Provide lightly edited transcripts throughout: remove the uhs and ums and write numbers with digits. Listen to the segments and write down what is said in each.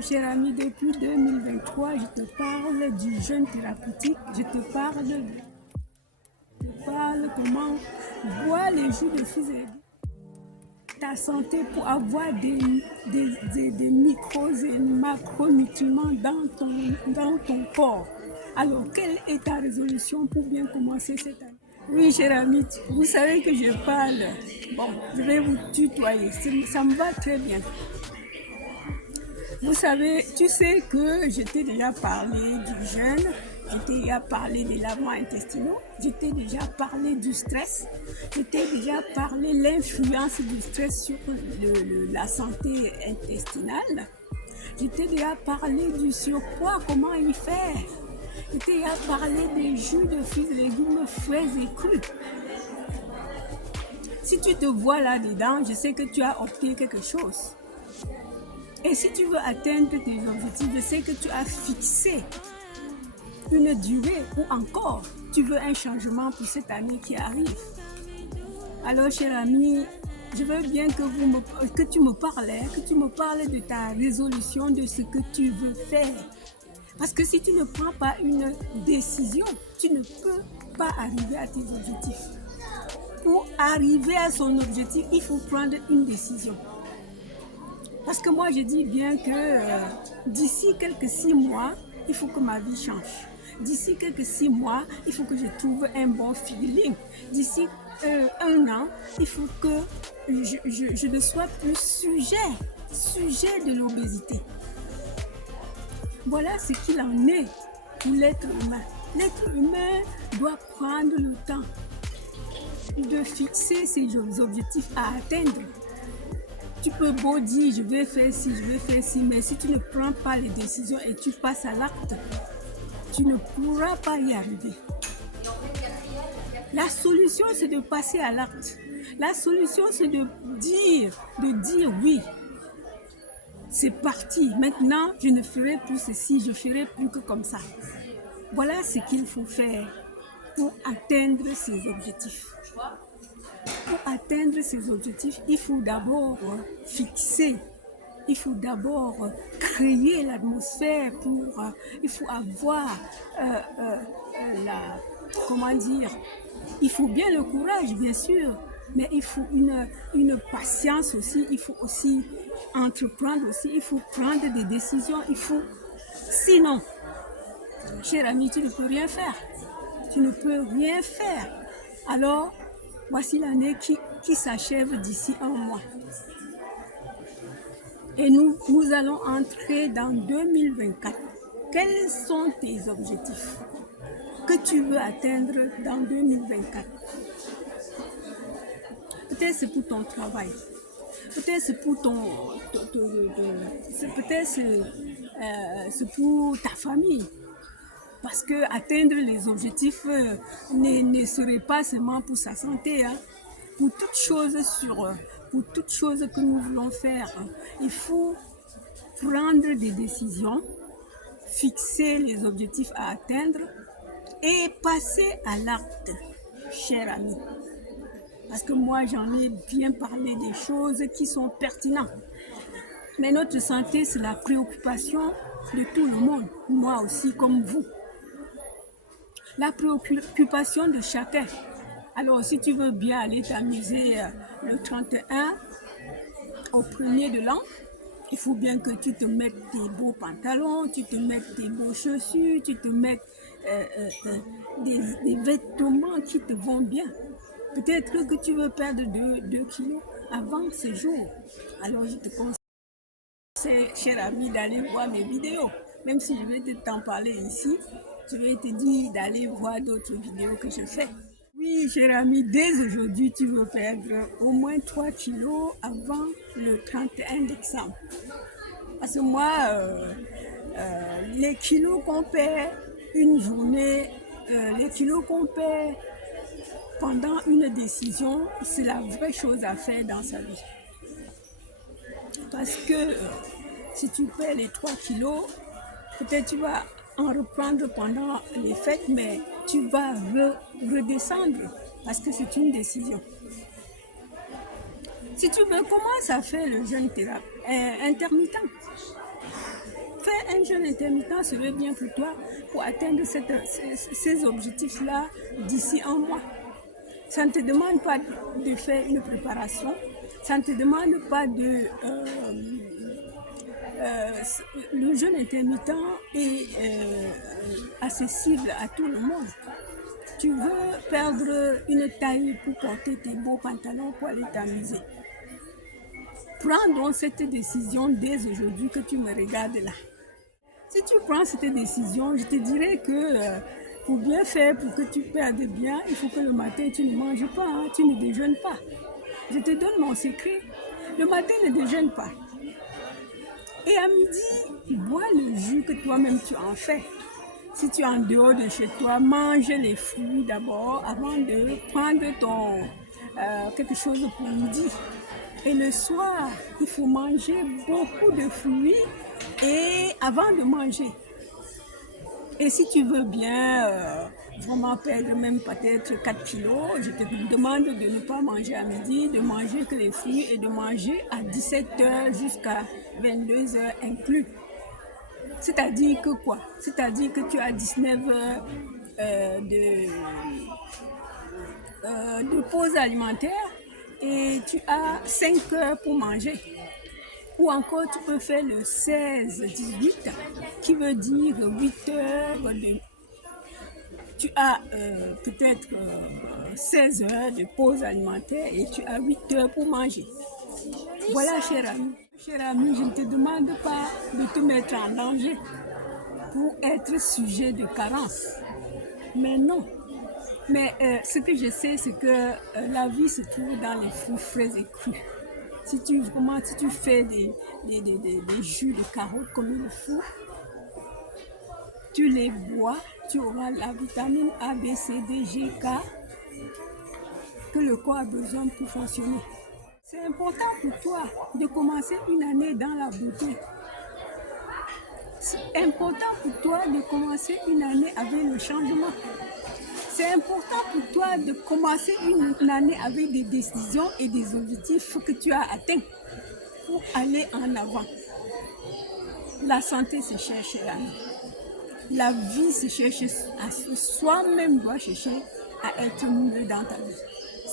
Cher ami, depuis 2023, je te parle du jeûne thérapeutique, je te parle comment boire les jus de fruits et légumes. Ta santé pour avoir des micros et macronutriments dans ton corps. Alors, quelle est ta résolution pour bien commencer cette année? Oui, cher ami, vous savez que je parle. Bon, je vais vous tutoyer, ça me va très bien. Vous savez, tu sais que je t'ai déjà parlé du jeûne, je t'ai déjà parlé des lavements intestinaux, je t'ai déjà parlé du stress, je t'ai déjà parlé de l'influence du stress sur la santé intestinale, je t'ai déjà parlé du surpoids, comment y faire, je t'ai déjà parlé des jus de fruits et légumes frais et crus. Si tu te vois là-dedans, je sais que tu as opté quelque chose. Et si tu veux atteindre tes objectifs, je sais que tu as fixé une durée ou encore tu veux un changement pour cette année qui arrive. Alors, cher ami, je veux bien que tu me parles de ta résolution, de ce que tu veux faire. Parce que si tu ne prends pas une décision, tu ne peux pas arriver à tes objectifs. Pour arriver à son objectif, il faut prendre une décision. Parce que moi, je dis bien que d'ici quelques 6 mois, il faut que ma vie change. D'ici quelques 6 mois, il faut que je trouve un bon feeling. D'ici 1 an, il faut que je ne sois plus sujet de l'obésité. Voilà ce qu'il en est pour l'être humain. L'être humain doit prendre le temps de fixer ses objectifs à atteindre. Tu peux beau dire, je vais faire ci, mais si tu ne prends pas les décisions et tu passes à l'acte, tu ne pourras pas y arriver. La solution, c'est de passer à l'acte. La solution, c'est de dire oui. C'est parti. Maintenant, je ne ferai plus ceci, je ferai plus que comme ça. Voilà ce qu'il faut faire pour atteindre ses objectifs. Pour atteindre ces objectifs, il faut d'abord fixer, il faut d'abord créer l'atmosphère il faut avoir il faut bien le courage, bien sûr, mais il faut une patience aussi, il faut aussi entreprendre aussi, il faut prendre des décisions, sinon, cher ami, tu ne peux rien faire. Tu ne peux rien faire. Alors, voici l'année qui s'achève d'ici 1 mois. Et nous allons entrer dans 2024. Quels sont tes objectifs que tu veux atteindre dans 2024? Peut-être c'est pour ton travail. Peut-être c'est pour c'est pour ta famille. Parce que atteindre les objectifs ne serait pas seulement pour sa santé. Pour toute chose que nous voulons faire, il faut prendre des décisions, fixer les objectifs à atteindre et passer à l'acte, cher ami. Parce que moi, j'en ai bien parlé des choses qui sont pertinentes. Mais notre santé, c'est la préoccupation de tout le monde, moi aussi comme vous. La préoccupation de chacun. Alors, si tu veux bien aller t'amuser le 31 au 1er de l'an, il faut bien que tu te mettes tes beaux pantalons, tu te mettes tes beaux chaussures, tu te mettes des vêtements qui te vont bien. Peut-être que tu veux perdre 2 kilos avant ce jour. Alors, je te conseille, cher ami, d'aller voir mes vidéos. Même si je vais t'en parler ici, je vais te dire d'aller voir d'autres vidéos que je fais. Oui, cher ami, dès aujourd'hui, tu veux perdre au moins 3 kilos avant le 31 décembre. Parce que moi, les kilos qu'on perd une journée, les kilos qu'on perd pendant une décision, c'est la vraie chose à faire dans sa vie. Parce que si tu perds les 3 kilos, peut-être tu vas en reprendre pendant les fêtes, mais tu vas redescendre parce que c'est une décision. Si tu veux, commence à faire le jeûne intermittent. un jeûne intermittent serait bien pour toi pour atteindre ces objectifs-là d'ici un mois. Ça ne te demande pas de faire une préparation, ça ne te demande pas de... le jeûne intermittent est accessible à tout le monde. Tu veux perdre une taille pour porter tes beaux pantalons pour aller t'amuser. Prends donc cette décision dès aujourd'hui que tu me regardes là. Si tu prends cette décision, je te dirais que pour bien faire, pour que tu perdes bien, il faut que le matin tu ne manges pas, hein, tu ne déjeunes pas. Je te donne mon secret. Le matin, ne déjeune pas. Et à midi, bois le jus que toi-même tu en fais. Si tu es en dehors de chez toi, mange les fruits d'abord avant de prendre ton quelque chose pour midi. Et le soir, il faut manger beaucoup de fruits et avant de manger. Et si tu veux bien vraiment perdre même peut-être 4 kilos, je te demande de ne pas manger à midi, de manger que les fruits et de manger à 17h jusqu'à 22h inclus. C'est-à-dire que quoi? C'est-à-dire que tu as 19 heures de pause alimentaire et tu as 5 heures pour manger. Ou encore, tu peux faire le 16-18, qui veut dire 8 heures de... Tu as peut-être 16 heures de pause alimentaire et tu as 8 heures pour manger. Voilà, cher ami. Cher ami, je ne te demande pas de te mettre en danger pour être sujet de carence. Mais non. Mais ce que je sais, c'est que la vie se trouve dans les fruits frais et crus. Si tu fais des jus de carottes comme il faut, tu les bois, tu auras la vitamine A, B, C, D, G, K que le corps a besoin pour fonctionner. C'est important pour toi de commencer une année dans la beauté. C'est important pour toi de commencer une année avec le changement. C'est important pour toi de commencer une année avec des décisions et des objectifs que tu as atteints pour aller en avant. La santé se cherche là. La vie se cherche à soi-même doit chercher à être mieux dans ta vie.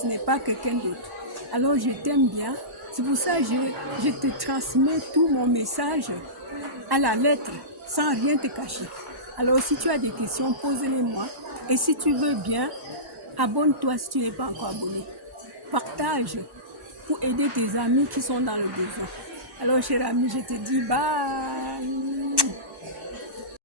Ce n'est pas quelqu'un d'autre. Alors je t'aime bien. C'est pour ça que je te transmets tout mon message à la lettre sans rien te cacher. Alors si tu as des questions, pose-les-moi. Et si tu veux bien, abonne-toi si tu n'es pas encore abonné. Partage pour aider tes amis qui sont dans le besoin. Alors, cher ami, je te dis bye.